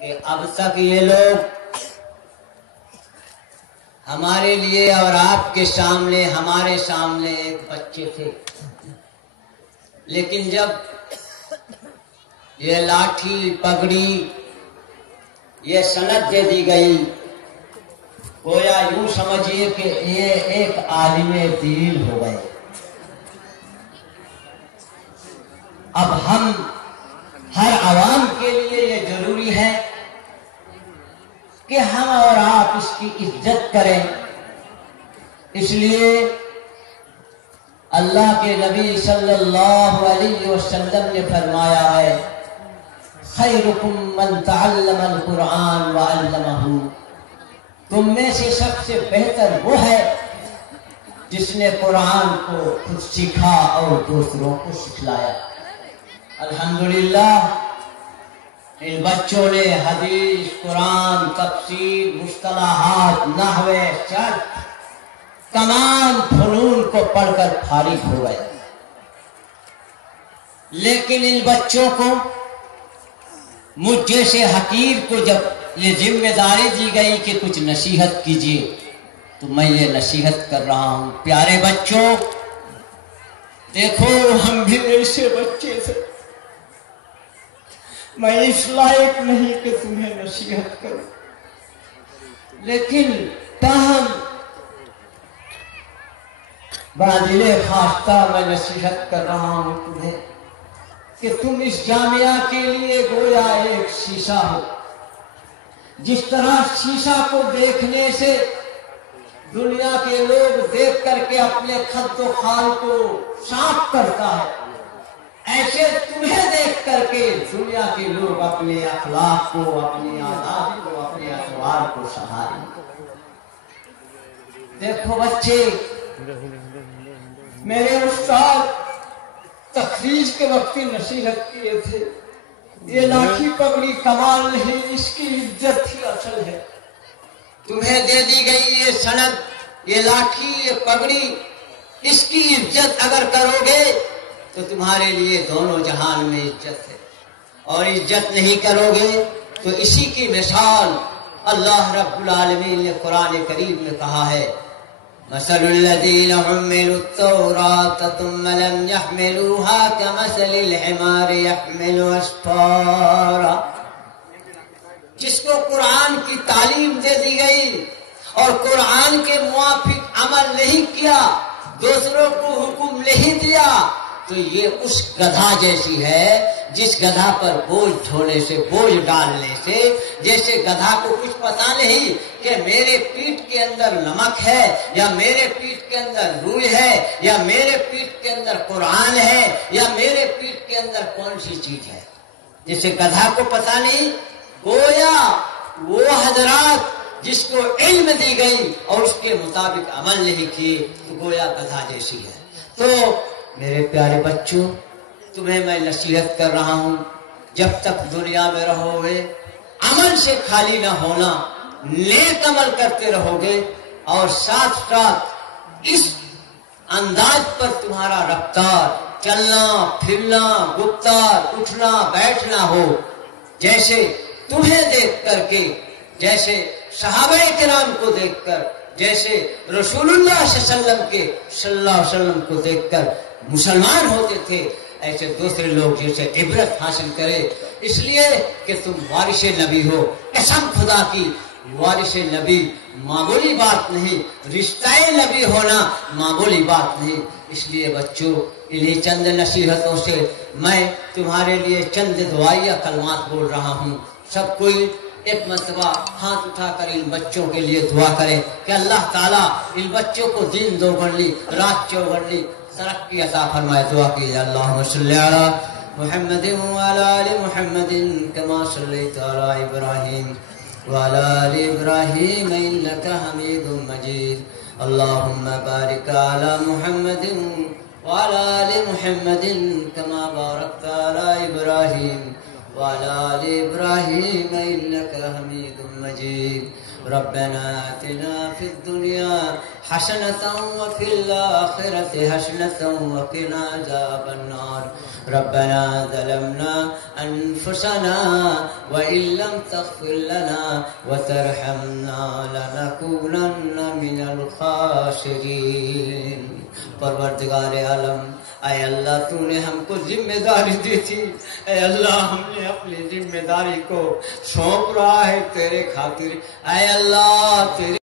کہ اب تک یہ لوگ ہمارے لیے اور آپ کے سامنے ہمارے سامنے ایک بچے تھے، لیکن جب یہ لاٹھی پگڑی یہ سند دے دی گئی، گویا یوں سمجھیے کہ یہ ایک عالم دین ہو گئے۔ اب ہم ہر عوام کے لیے یہ ضروری ہے کہ ہم اور آپ اس کی عزت کریں۔ اس لیے اللہ کے نبی صلی اللہ علیہ وسلم نے فرمایا ہے، خیرکم من تعلم القرآن وعلمہ، تم میں سے سب سے بہتر وہ ہے جس نے قرآن کو خود سیکھا اور دوسروں کو سکھلایا۔ الحمدللہ ان بچوں نے حدیث، قرآن، تفسیر، مصطلحات، نحو، صرف تمام فنون کو پڑھ کر فارغ ہو گئے، لیکن ان بچوں کو مجھ جیسے حقیر کو جب یہ ذمہ داری دی گئی کہ کچھ نصیحت کیجیے تو میں یہ نصیحت کر رہا ہوں۔ پیارے بچوں، دیکھو ہم بھی ایسے بچے تھے، میں اس لائق نہیں کہ تمہیں نصیحت کروں، لیکن تاہم بادل خواستہ میں نصیحت کر رہا ہوں تمہیں کہ تم اس جامعہ کے لیے گویا ایک شیشہ ہو۔ جس طرح شیشہ کو دیکھنے سے دنیا کے لوگ دیکھ کر کے اپنے خد و خال کو صاف کرتا ہے، ایسے تمہیں دیکھ کر کے دنیا کے لوگ اپنے اخلاق کو، اپنی عادات کو، اپنے اقوال کو سنبھالیں۔ دیکھو بچے، میرے استاد تخریج کے وقت نصیحت کیے تھے، یہ لاٹھی پگڑی کمال نہیں، اس کی عزت ہی اصل ہے۔ تمہیں دے دی گئی یہ سند، یہ لاٹھی، یہ پگڑی، اس کی عزت اگر کرو گے تو تمہارے لیے دونوں جہان میں عزت ہے، اور عزت نہیں کرو گے تو اسی کی مثال اللہ رب العالمین نے قرآن کریم میں کہا ہے، مثل الذین حملوا التوراة ثم لم يحملوها كمثل الحمار يحمل اسفارا۔ جس کو قرآن کی تعلیم دے دی گئی اور قرآن کے موافق عمل نہیں کیا، دوسروں کو حکم نہیں دیا، تو یہ اس گدھا جیسی ہے جس گدھا پر بوجھ ڈھونے سے، بوجھ ڈالنے سے، جیسے گدھا کو کچھ پتا نہیں کہ میرے پیٹ کے اندر نمک ہے یا میرے پیٹ کے اندر روئی ہے یا میرے پیٹ کے اندر قرآن ہے یا میرے پیٹ کے اندر کون سی چیز ہے، جیسے گدھا کو پتا نہیں، گویا وہ حضرات جس کو علم دی گئی اور اس کے مطابق عمل نہیں کیے تو گویا گدھا جیسی ہے۔ تو میرے پیارے بچوں، تمہیں میں نصیحت کر رہا ہوں، جب تک دنیا میں رہو گے عمل سے خالی نہ ہونا، نیک عمل کرتے رہو گے، اور ساتھ ساتھ اس انداز پر تمہارا رفتار، چلنا پھرنا، گفتار، اٹھنا بیٹھنا ہو، جیسے تمہیں دیکھ کر کے، جیسے صحابہ کرام کو دیکھ کر، جیسے رسول اللہ صلی اللہ علیہ وسلم کو دیکھ کر مسلمان ہوتے تھے، ایسے دوسرے لوگ جیسے عبرت حاصل کرے، اس لیے کہ تم وارث نبی ہو۔ قسم خدا کی، وارث نبی معمولی بات نہیں، رشتہ نبی ہونا معمولی بات نہیں۔ اس لیے بچوں، انہیں چند نصیحتوں سے میں تمہارے لیے چند دعائیہ کلمات بول رہا ہوں۔ سب کوئی ایک مرتبہ ہاتھ اٹھا کر ان بچوں کے لیے دعا کریں کہ اللہ تعالیٰ ان بچوں کو دین دوگنی رات چوگنی ترقی عطا فرمائے۔ دعا کیجیے، اللہم صلی علی محمد وعلی آل محمد کما صلیت علی ابراہیم وعلی آل ابراہیم انک حمید مجید، اللہم بارک علی محمد وعلی آل محمد کما بارکت علی ابراہیم وعلى آل إبراهيم إنك حميد مجيد، ربنا آتنا في الدنيا حسنة وفي الآخرة حسنة وقنا عذاب النار ربنا ظلمنا أنفسنا وإن لم تغفر لنا وترحمنا لنكونن من الخاسرين. پروردگار عالم، اے اللہ تو نے ہم کو ذمہ داری دی تھی، اے اللہ ہم نے اپنی ذمہ داری کو سونپ رہا ہے تیرے خاطر، اے اللہ تیرے